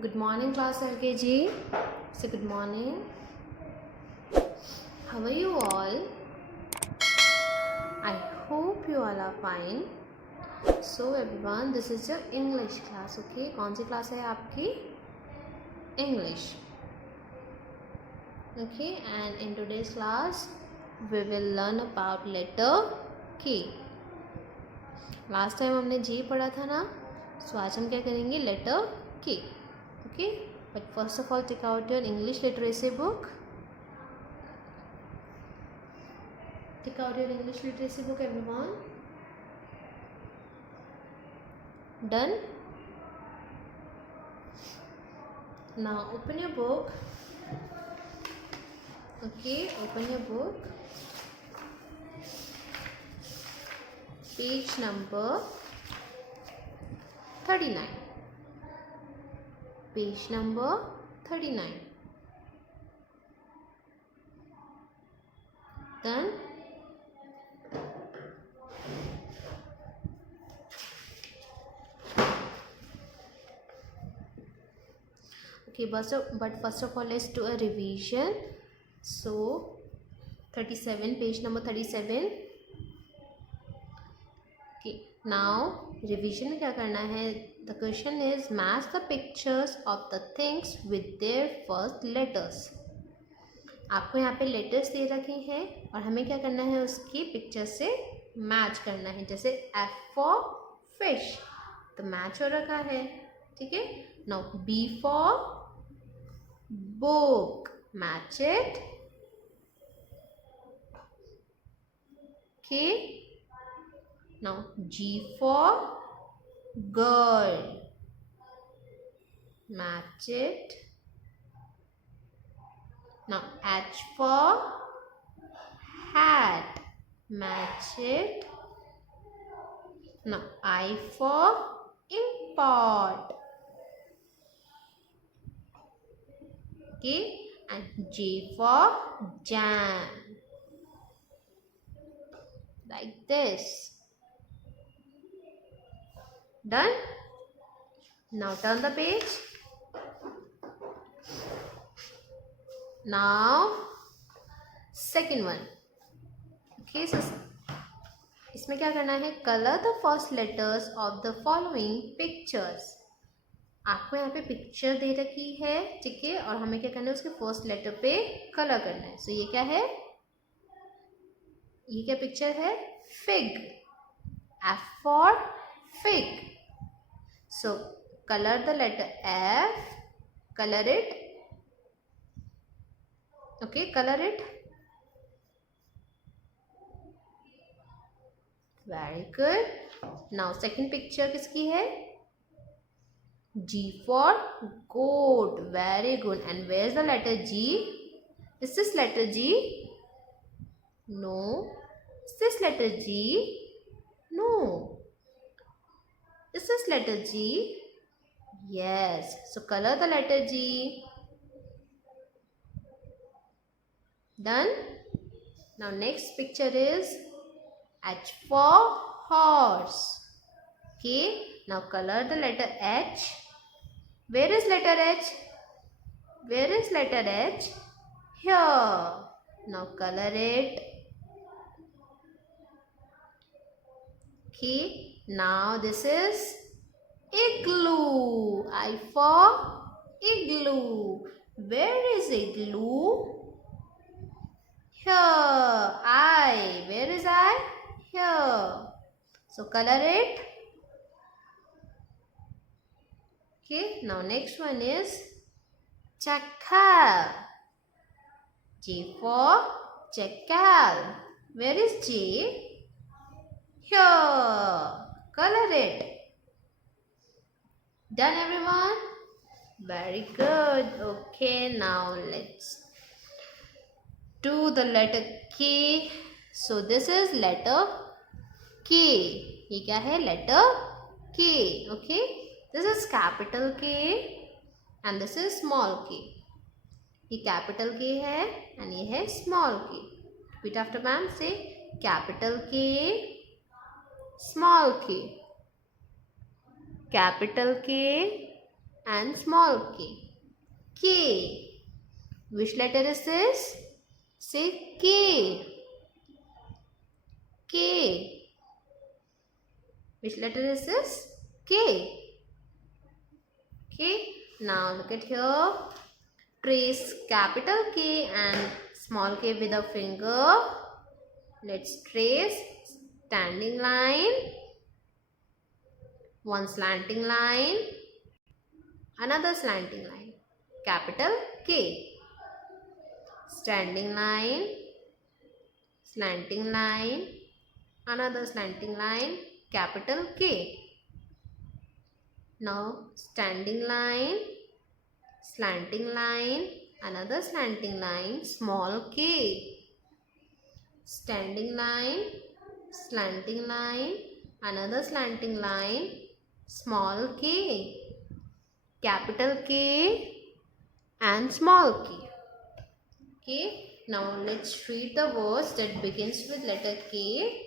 Good morning, class LKG. Say good morning. How are you all? I hope you all are fine. So everyone, this is your English class. Okay, कौन सी class है आपकी? English. Okay, and in today's class, we will learn about letter K. Last time हमने G पढ़ा था ना, so आज हम क्या करेंगे? Letter K. Okay, but first of all, take out your English literacy book. Take out your English literacy book, everyone. Done? Now open your book. Okay, open your book. Page number 39. Page number 39. Done? Okay, but first of all, let's do a revision. So 37, page number 37. Okay, now revision में क्या करना है? The question is match the pictures of the things with their first letters. आपको यहाँ पे letters दे रखे हैं और हमें क्या करना है? उसकी पिक्चर से मैच करना है. जैसे F for fish, तो मैच हो रखा है. ठीक है. Now B for book, match it. Okay. Now G for girl, match it. Now H for hat, match it. Now I for ink pot. Okay, and J for jam, like this. Done? Now turn the page. Now second one. Okay, so इसमें क्या करना है? Color the first letters of the following pictures. आपको यहाँ पे picture दे रखी है, ठीक है, और हमें क्या करना है? उसके फर्स्ट लेटर पे कलर करना है. सो ये क्या है? ये क्या पिक्चर है? Fig. F for fig. So color the letter F. Color it. Okay, color it. Very good. Now second picture किसकी है? G for goat. Very good. And where is the letter G? Is this letter G? No. Is this letter G? No. Is this letter G? Yes. So color the letter G. Done? Now next picture is H for horse. Okay. Now color the letter H. Where is letter H? Where is letter H? Here. Now color it. Okay. Now this is igloo. I for igloo. Where is igloo? Here. I. Where is I? Here. So color it. Okay. Now next one is jackal. J for jackal. Where is J? Here. Color it. Done, everyone? Very good. Okay, now let's do the letter K. So this is letter K. ये क्या है? Letter K. Okay. This is capital K and this is small k. ये capital K है and ये है small k. Repeat after ma'am. Say capital K, small k. Capital K and small k. K. Which letter is this? Say K. K. Which letter is this? K. Okay. Now look at here. Trace capital K and small k with a finger. Let's trace standing line, one slanting line, another slanting line. Capital K. Standing line, slanting line, another slanting line, capital K. Now standing line, slanting line, another slanting line, small k. Standing line, slanting line, another slanting line, small k. Capital K and small k. Okay, now let's read the words that begins with letter K.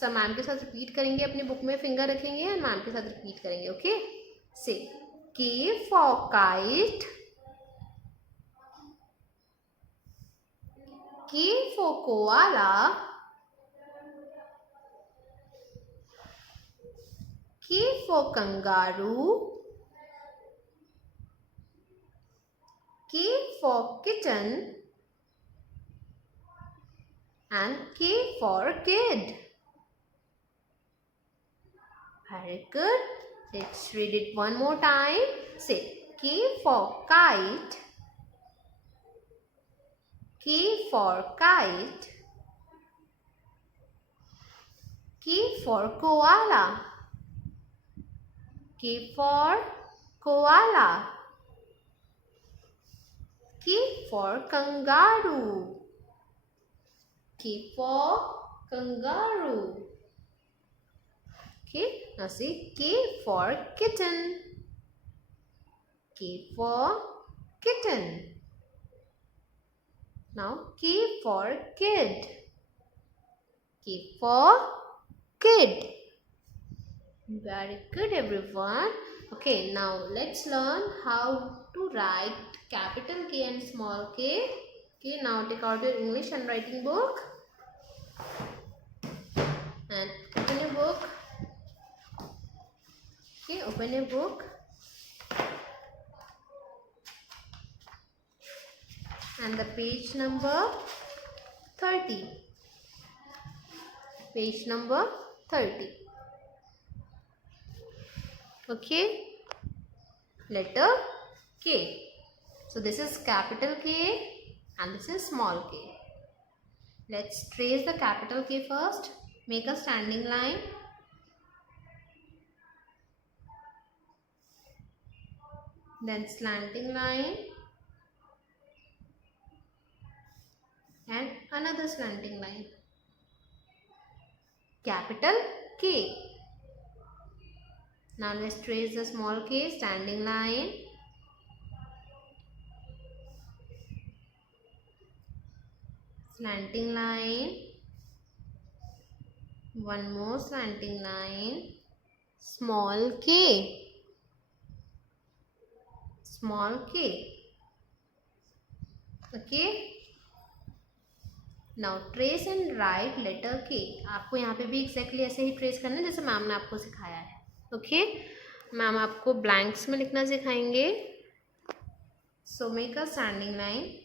सब ma'am के साथ repeat करेंगे, अपनी book में finger रखेंगे और ma'am के साथ रिपीट करेंगे. ओके, से K for kite, K for koala, K for kangaroo, K for kitten, and K for kid. Very good. Let's read it one more time. Say K for kite, K for kite, K for koala, K for koala, K for kangaroo, K for kangaroo. Okay, now see K for kitten, K for kitten. Now K for kid, K for kid. Very good everyone. Okay, now let's learn how to write capital K and small k. Okay, now take out your English handwriting book and open your book. Okay, open your book and the page number 30. Page number 30. Okay, letter K. So this is capital K and this is small k. Let's trace the capital K first. Make a standing line. Then slanting line. And another slanting line. Capital K. Now let's trace the small k. Standing line. Slanting line. One more slanting line. Small k. Small k. Okay. Now trace and write letter K. आपको यहाँ पे भी exactly ऐसे ही trace करना है जैसे ma'am ने आपको सिखाया है. Okay, मैम आपको blanks में लिखना सिखाएंगे. So make a standing line.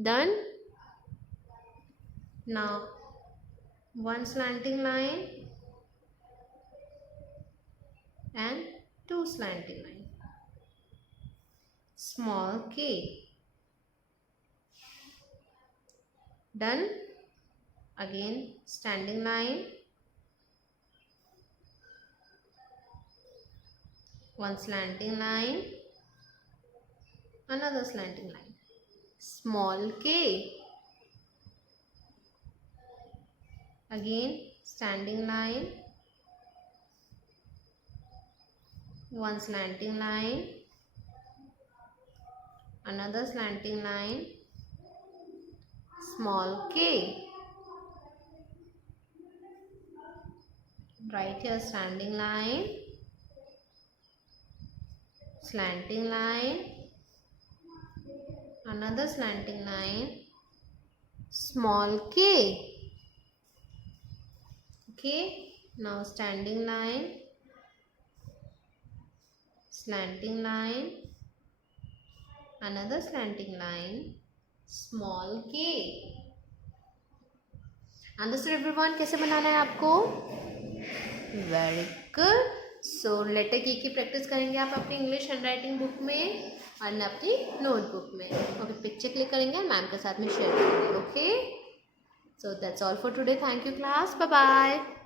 Done. Now one slanting line and two slanting line. Small k. Done. Again standing line, one slanting line, another slanting line. Small k. Again standing line, one slanting line, another slanting line, small k. write here standing line, slanting line, another slanting line, small k. Okay, now standing line, slanting line, another slanting line, small k. Understood everyone? कैसे बनाना है आपको? Very good. So letter के की practice करेंगे आप अपनी English hand writing book में और अपनी नोटबुक में. ओके, पिक्चर क्लिक करेंगे मैम के साथ में शेयर करेंगे. Okay, so that's all for today. Thank you class. Bye bye.